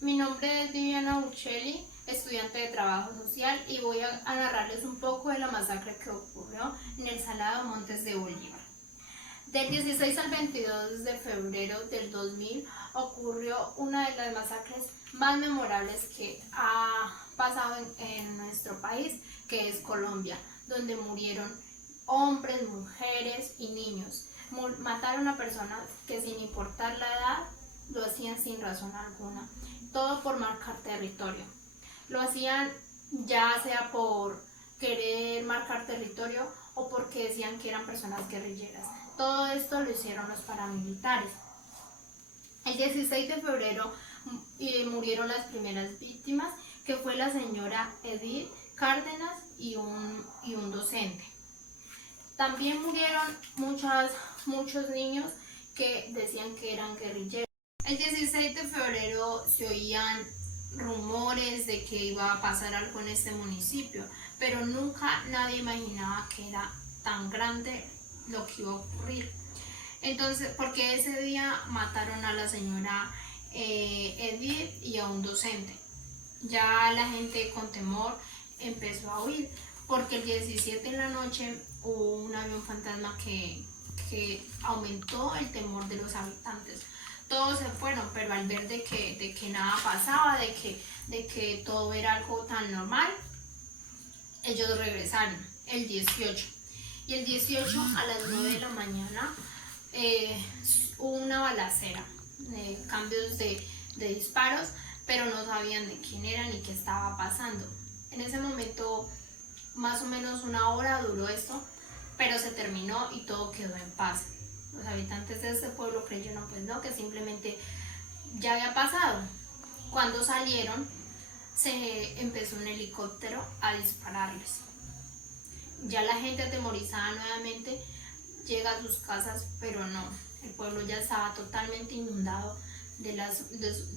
Mi nombre es Viviana Uccelli, estudiante de Trabajo Social, y voy a narrarles un poco de la masacre que ocurrió en el Salado Montes de Bolívar. Del 16 al 22 de febrero del 2000 ocurrió una de las masacres más memorables que ha pasado en nuestro país, que es Colombia, donde murieron hombres, mujeres y niños. Mataron a personas que, sin importar la edad, lo hacían sin razón alguna, todo por marcar territorio. Lo hacían ya sea por querer marcar territorio o porque decían que eran personas guerrilleras. Todo esto lo hicieron los paramilitares. El 16 de febrero murieron las primeras víctimas, que fue la señora Edith Cárdenas y un docente. También murieron muchos niños que decían que eran guerrilleros. El 16 de febrero se oían rumores de que iba a pasar algo en este municipio, pero nunca nadie imaginaba que era tan grande lo que iba a ocurrir. Entonces, porque ese día mataron a la señora Edith y a un docente. Ya la gente con temor empezó a huir, porque el 17 en la noche hubo un avión fantasma que aumentó el temor de los habitantes. Todos se fueron, pero al ver de que nada pasaba, de que todo era algo tan normal, ellos regresaron el 18. Y el 18 a las 9 de la mañana hubo una balacera, cambios de disparos, pero no sabían de quién era ni qué estaba pasando. En ese momento, más o menos una hora duró esto, pero se terminó y todo quedó en paz. Los habitantes de este pueblo creyeron pues no, que simplemente ya había pasado. Cuando salieron, se empezó un helicóptero a dispararles. Ya la gente atemorizada nuevamente llega a sus casas, pero no, el pueblo ya estaba totalmente inundado de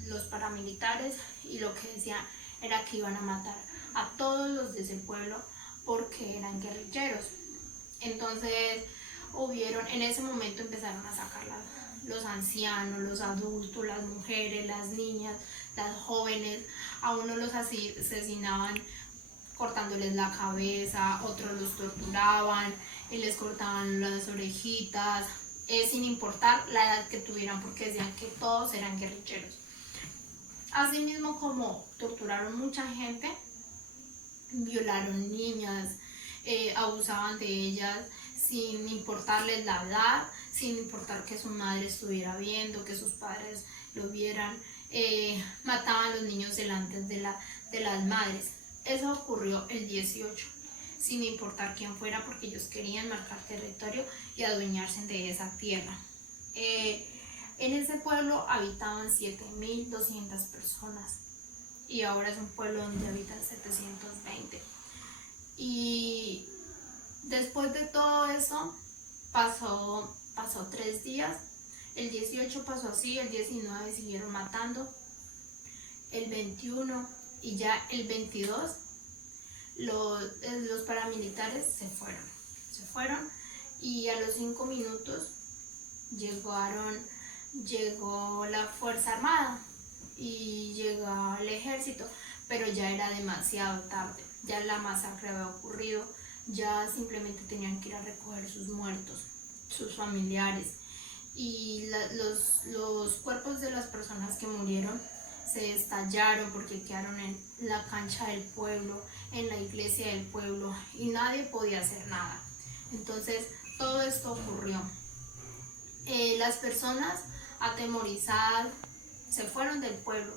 los paramilitares, y lo que decían era que iban a matar a todos los de ese pueblo porque eran guerrilleros. Entonces en ese momento empezaron a sacar los ancianos, los adultos, las mujeres, las niñas, las jóvenes. A unos los asesinaban cortándoles la cabeza, otros los torturaban y les cortaban las orejitas, sin importar la edad que tuvieran, porque decían que todos eran guerrilleros. Asimismo, como torturaron mucha gente, violaron niñas, abusaban de ellas sin importarles la edad, sin importar que su madre estuviera viendo, que sus padres lo vieran, mataban a los niños delante de las madres. Eso ocurrió el 18, sin importar quién fuera, porque ellos querían marcar territorio y adueñarse de esa tierra. En ese pueblo habitaban 7.200 personas y ahora es un pueblo donde habitan 720. Y después de todo eso pasó 3 días. El 18 pasó así, el 19 siguieron matando, el 21 y ya el 22 los paramilitares se fueron y a los 5 minutos llegó la Fuerza Armada y llegó el ejército, pero ya era demasiado tarde, ya la masacre había ocurrido, ya simplemente tenían que ir a recoger sus muertos, sus familiares, y los cuerpos de las personas que murieron se estallaron porque quedaron en la cancha del pueblo, en la iglesia del pueblo, y nadie podía hacer nada. Entonces todo esto ocurrió. Las personas atemorizadas se fueron del pueblo.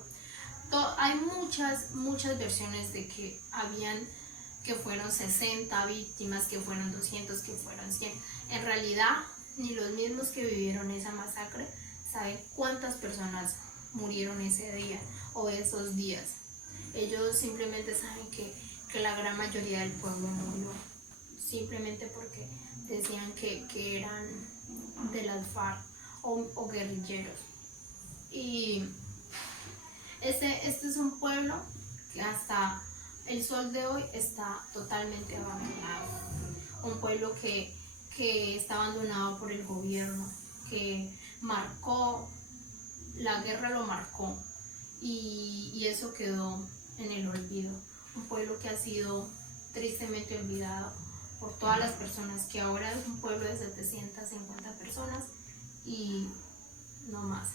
Hay muchas versiones de que fueron 60 víctimas, que fueron 200, que fueron 100. En realidad, ni los mismos que vivieron esa masacre saben cuántas personas murieron ese día o esos días. Ellos simplemente saben que la gran mayoría del pueblo murió, simplemente porque decían que eran de las FARC o guerrilleros. Y este es un pueblo que hasta el sol de hoy está totalmente abandonado. Un pueblo que está abandonado por el gobierno, que la guerra lo marcó, y eso quedó en el olvido. Un pueblo que ha sido tristemente olvidado por todas las personas, que ahora es un pueblo de 750 personas y no más.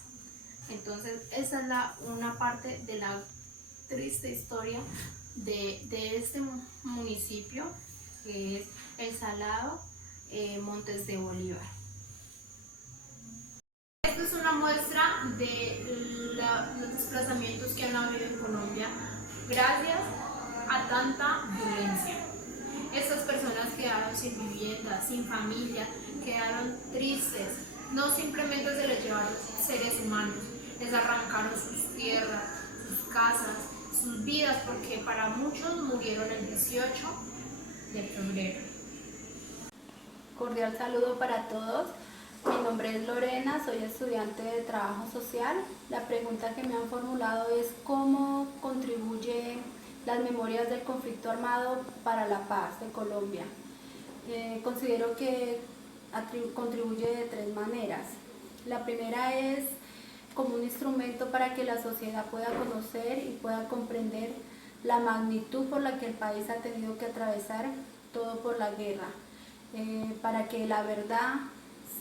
Entonces esa es una parte de la triste historia de este municipio, que es El Salado, Montes de Bolívar. Esta es una muestra de los desplazamientos que han habido en Colombia gracias a tanta violencia. Estas personas quedaron sin vivienda, sin familia, quedaron tristes. No simplemente se les llevaron seres humanos, les arrancaron sus tierras, sus casas, sus vidas, porque para muchos murieron el 18 de febrero. Cordial saludo para todos. Mi nombre es Lorena, soy estudiante de Trabajo Social. La pregunta que me han formulado es ¿cómo contribuye las memorias del conflicto armado para la paz de Colombia? Considero que contribuye de tres maneras. La primera es como un instrumento para que la sociedad pueda conocer y pueda comprender la magnitud por la que el país ha tenido que atravesar, todo por la guerra, para que la verdad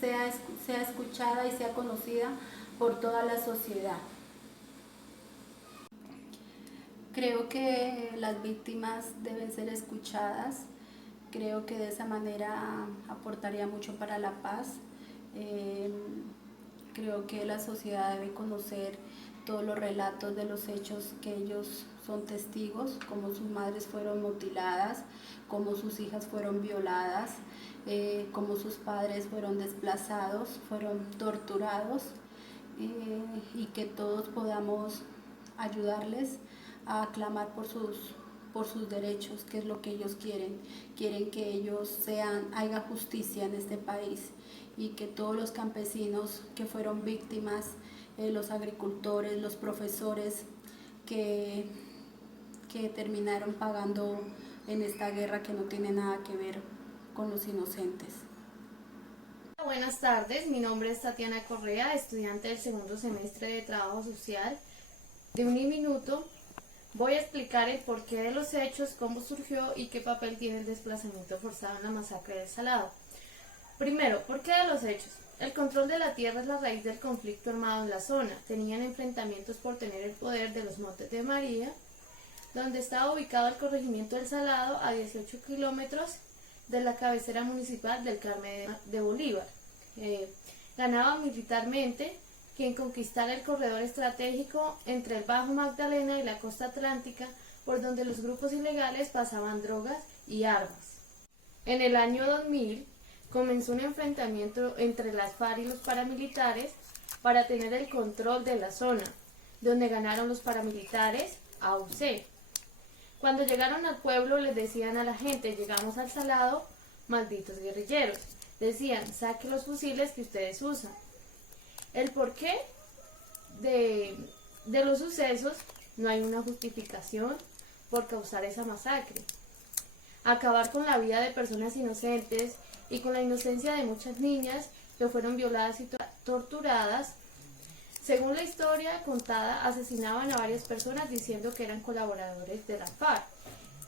sea escuchada y sea conocida por toda la sociedad. Creo que las víctimas deben ser escuchadas, creo que de esa manera aportaría mucho para la paz. Creo que la sociedad debe conocer todos los relatos de los hechos que ellos son testigos, cómo sus madres fueron mutiladas, cómo sus hijas fueron violadas, cómo sus padres fueron desplazados, fueron torturados, y que todos podamos ayudarles a clamar por sus derechos, que es lo que ellos quieren. Quieren que ellos haya justicia en este país y que todos los campesinos que fueron víctimas, los agricultores, los profesores que terminaron pagando en esta guerra que no tiene nada que ver con los inocentes. Buenas tardes, mi nombre es Tatiana Correa, estudiante del segundo semestre de Trabajo Social. De un minuto voy a explicar el porqué de los hechos, cómo surgió y qué papel tiene el desplazamiento forzado en la masacre del Salado. Primero, ¿por qué de los hechos? El control de la tierra es la raíz del conflicto armado en la zona. Tenían enfrentamientos por tener el poder de los Montes de María, donde estaba ubicado el corregimiento del Salado, a 18 kilómetros de la cabecera municipal del Carmen de Bolívar. Ganaba militarmente quien conquistara el corredor estratégico entre el Bajo Magdalena y la costa atlántica, por donde los grupos ilegales pasaban drogas y armas. En el año 2000 comenzó un enfrentamiento entre las FARC y los paramilitares para tener el control de la zona, donde ganaron los paramilitares AUC. Cuando llegaron al pueblo les decían a la gente: llegamos al Salado, malditos guerrilleros. Decían: saque los fusiles que ustedes usan. El porqué de los sucesos no hay una justificación por causar esa masacre. Acabar con la vida de personas inocentes y con la inocencia de muchas niñas que fueron violadas y torturadas. Según la historia contada, asesinaban a varias personas diciendo que eran colaboradores de la FARC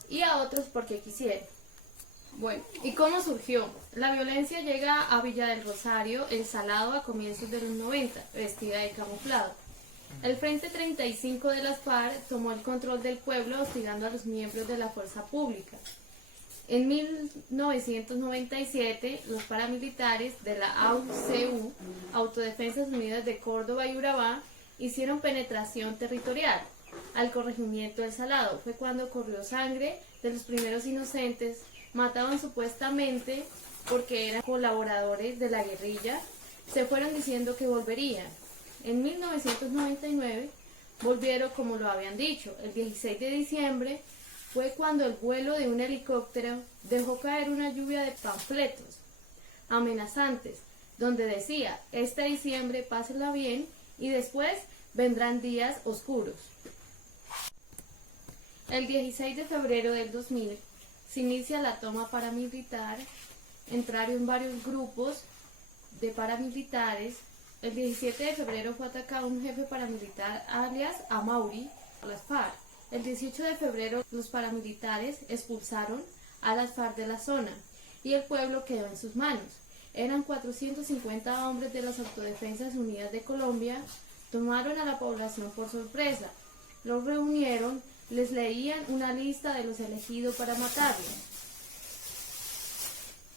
y a otros porque quisieron. Bueno, ¿y cómo surgió? La violencia llega a Villa del Rosario, El Salado, a comienzos de los 90, vestida de camuflado. El Frente 35 de las FARC tomó el control del pueblo hostigando a los miembros de la fuerza pública. En 1997, los paramilitares de la AUCU, Autodefensas Unidas de Córdoba y Urabá, hicieron penetración territorial al corregimiento del Salado. Fue cuando corrió sangre de los primeros inocentes. Mataban supuestamente porque eran colaboradores de la guerrilla. Se fueron diciendo que volverían. En 1999 volvieron como lo habían dicho. El 16 de diciembre fue cuando el vuelo de un helicóptero dejó caer una lluvia de panfletos amenazantes, donde decía: este diciembre pásenla bien y después vendrán días oscuros. El 16 de febrero del 2000 se inicia la toma paramilitar. Entraron varios grupos de paramilitares, el 17 de febrero fue atacado un jefe paramilitar alias Amauri por las FARC. El 18 de febrero los paramilitares expulsaron a las FARC de la zona y el pueblo quedó en sus manos. Eran 450 hombres de las Autodefensas Unidas de Colombia, tomaron a la población por sorpresa, los reunieron, les leían una lista de los elegidos para matarlos,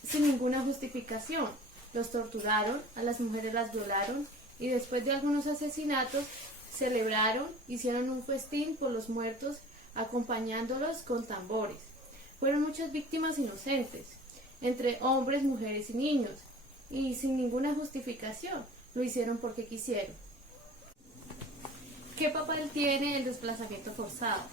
sin ninguna justificación. Los torturaron, a las mujeres las violaron y después de algunos asesinatos celebraron, hicieron un festín por los muertos acompañándolos con tambores. Fueron muchas víctimas inocentes, entre hombres, mujeres y niños, y sin ninguna justificación, lo hicieron porque quisieron. ¿Qué papel tiene el desplazamiento forzado?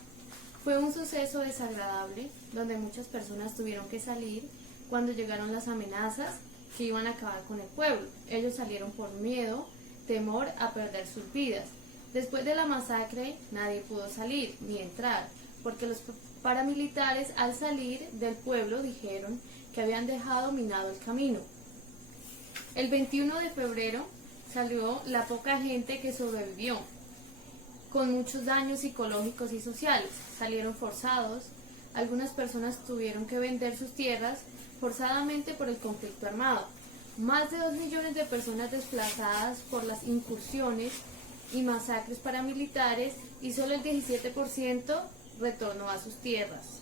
Fue un suceso desagradable donde muchas personas tuvieron que salir cuando llegaron las amenazas que iban a acabar con el pueblo. Ellos salieron por miedo, temor a perder sus vidas. Después de la masacre nadie pudo salir ni entrar, porque los paramilitares al salir del pueblo dijeron que habían dejado minado el camino. El 21 de febrero salió la poca gente que sobrevivió, con muchos daños psicológicos y sociales. Salieron forzados, algunas personas tuvieron que vender sus tierras forzadamente por el conflicto armado. Más de 2 millones de personas desplazadas por las incursiones y masacres paramilitares y solo el 17% retornó a sus tierras.